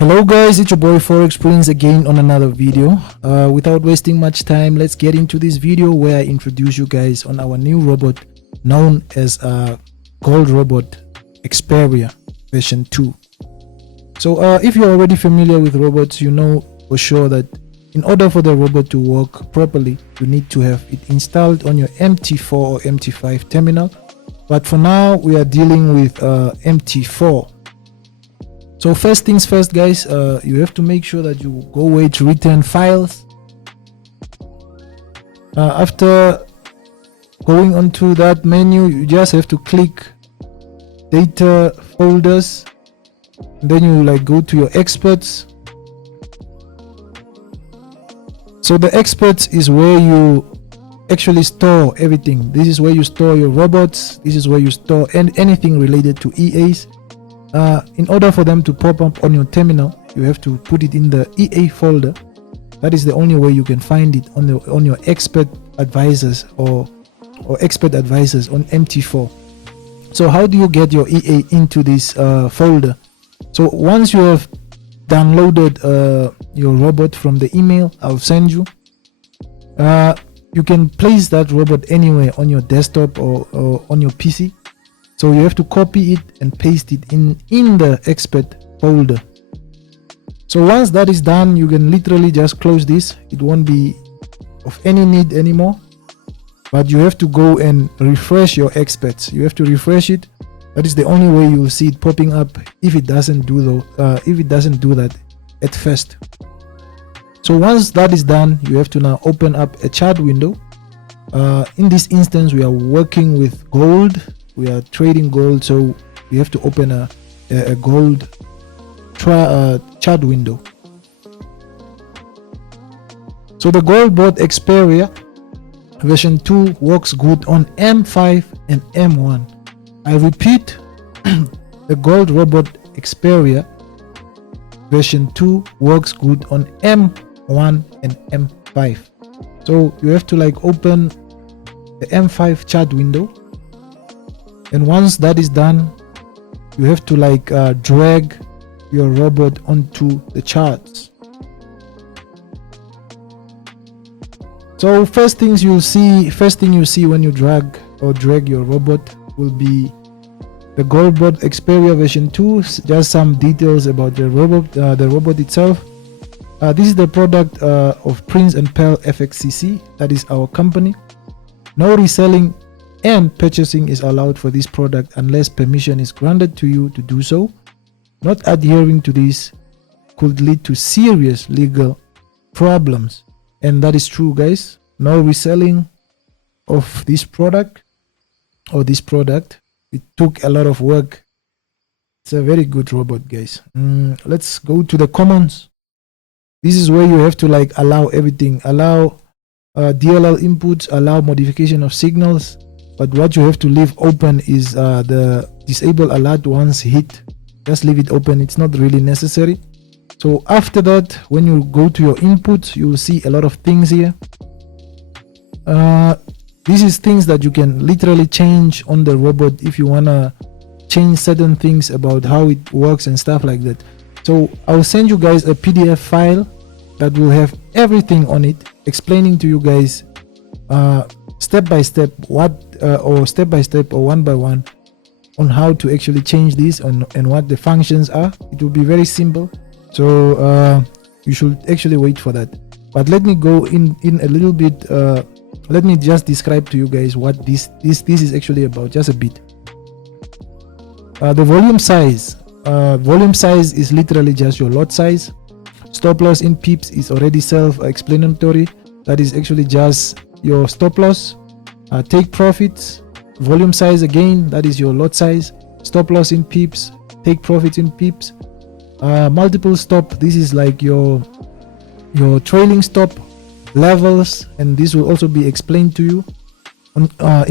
Hello guys, it's your boy Forex Prince again on another video. Without wasting much time, let's get into this video where I introduce you guys on our new robot known as Gold Robot XPERIA version 2. So if you're already familiar with robots, you know for sure that in order for the robot to work properly, you need to have it installed on your MT4 or MT5 terminal. But for now, we are dealing with MT4. So first things first, guys, you have to make sure that you go away to return files. After going onto that menu, you just have to click data folders, and then you go to your experts. So the experts is where you actually store everything. This is where you store your robots. This is where you store anything related to EAs. In order for them to pop up on your terminal, you have to put it in the EA folder. That is the only way you can find it on your expert advisors or expert advisors on MT4. So how do you get your EA into this folder? So once you have downloaded your robot from the email I'll send you, you can place that robot anywhere on your desktop or on your PC. So you have to copy it and paste it in the expert folder. So once that is done, you can literally just close this. It won't be of any need anymore, but you have to go and refresh your experts. You have to refresh it. That is the only way you will see it popping up if it doesn't do that at first. So once that is done, you have to now open up a chart window. In this instance, we are working with gold. We are trading gold, so we have to open a gold chart window. So the Gold Bot XPERIA version 2 works good on M5 and M1. I repeat, the Gold Robot XPERIA version 2 works good on M1 and M5. So you have to open the M5 chart window. And once that is done, you have to drag your robot onto the charts. So first thing you see when you drag your robot will be the Gold Bot XPERIA version 2. Just some details about the robot itself. This is the product of Prince and Pearl FXCC. That is our company. No reselling and purchasing is allowed for this product unless permission is granted to you to do so. Not adhering to this could lead to serious legal problems, and that is true, guys. No reselling of this product it took a lot of work. It's a very good robot, guys. Let's go to the commons. This is where you have to allow everything, allow DLL inputs, allow modification of signals. But what you have to leave open is the disable alert once hit. Just leave it open. It's not really necessary. So after that, when you go to your inputs, you will see a lot of things here. This is things that you can literally change on the robot if you want to change certain things about how it works and stuff like that. So I'll send you guys a PDF file that will have everything on it, explaining to you guys step by step or one by one on how to actually change this and what the functions are. It will be very simple, so you should actually wait for that. But let me go in a little bit. Let me just describe to you guys what this is actually about, just a bit. The volume size is literally just your lot size. Stop loss in pips is already self-explanatory. That is actually just your stop loss. Take profits, volume size again, that is your lot size. Stop loss in pips, take profits in pips. Multiple stop, this is your trailing stop levels, and this will also be explained to you in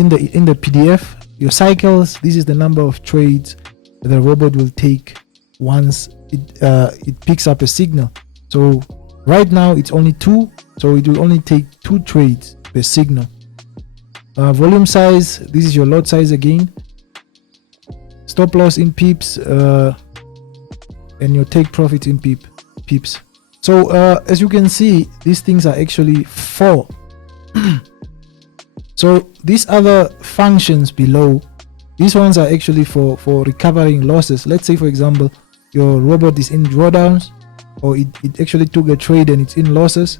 the PDF. Your cycles, this is the number of trades the robot will take once it picks up a signal. So right now it's only 2, so it will only take 2 trades per signal. Volume size, this is your lot size again. Stop loss in pips, and your take profit in pips. So as you can see, these things are actually 4. So these other functions below, these ones are actually for recovering losses. Let's say, for example, your robot is in drawdowns, or it actually took a trade and it's in losses.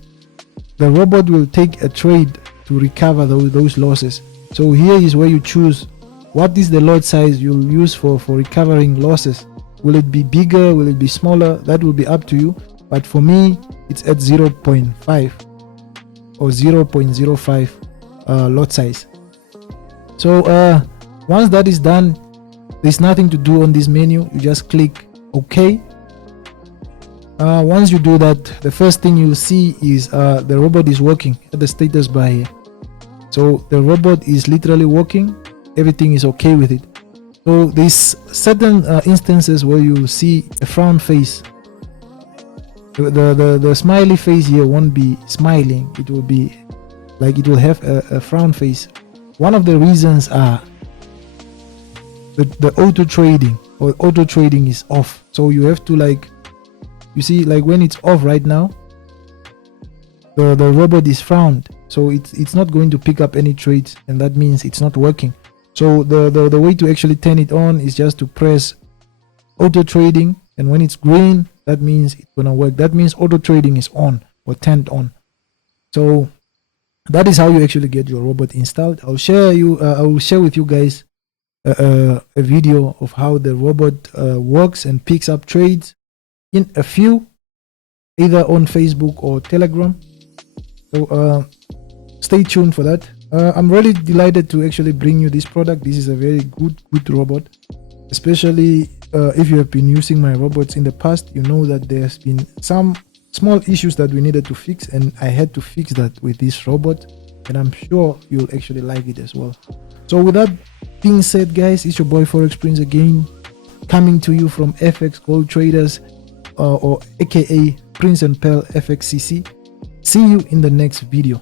The robot will take a trade to recover those losses. So here is where you choose what is the lot size you'll use for recovering losses. Will it be bigger? Will it be smaller? That will be up to you. But for me, it's at 0.5 or 0.05 lot size. So once that is done, there's nothing to do on this menu. You just click OK. Once you do that, the first thing you'll see is the robot is working at the status bar here. So the robot is literally working. Everything is okay with it. So there's certain instances where you see a frown face. The smiley face here won't be smiling. It will be like it will have a frown face. One of the reasons are the auto trading, or auto trading is off. So you have to, like, you see, like when it's off right now, the robot is frowned, so it's not going to pick up any trades, and that means it's not working. So the way to actually turn it on is just to press auto trading, and when it's green, that means it's gonna work. That means auto trading is on or turned on. So that is how you actually get your robot installed. I will share with you guys a video of how the robot works and picks up trades in a few, either on Facebook or Telegram. So stay tuned for that. I'm really delighted to actually bring you this product. This is a very good robot, especially if you have been using my robots in the past. You know that there's been some small issues that we needed to fix, and I had to fix that with this robot, and I'm sure you'll actually like it as well. So with that being said, guys, it's your boy Forex Prince again, coming to you from FX Gold Traders, or aka Prince and Pearl FXCC. See you in the next video.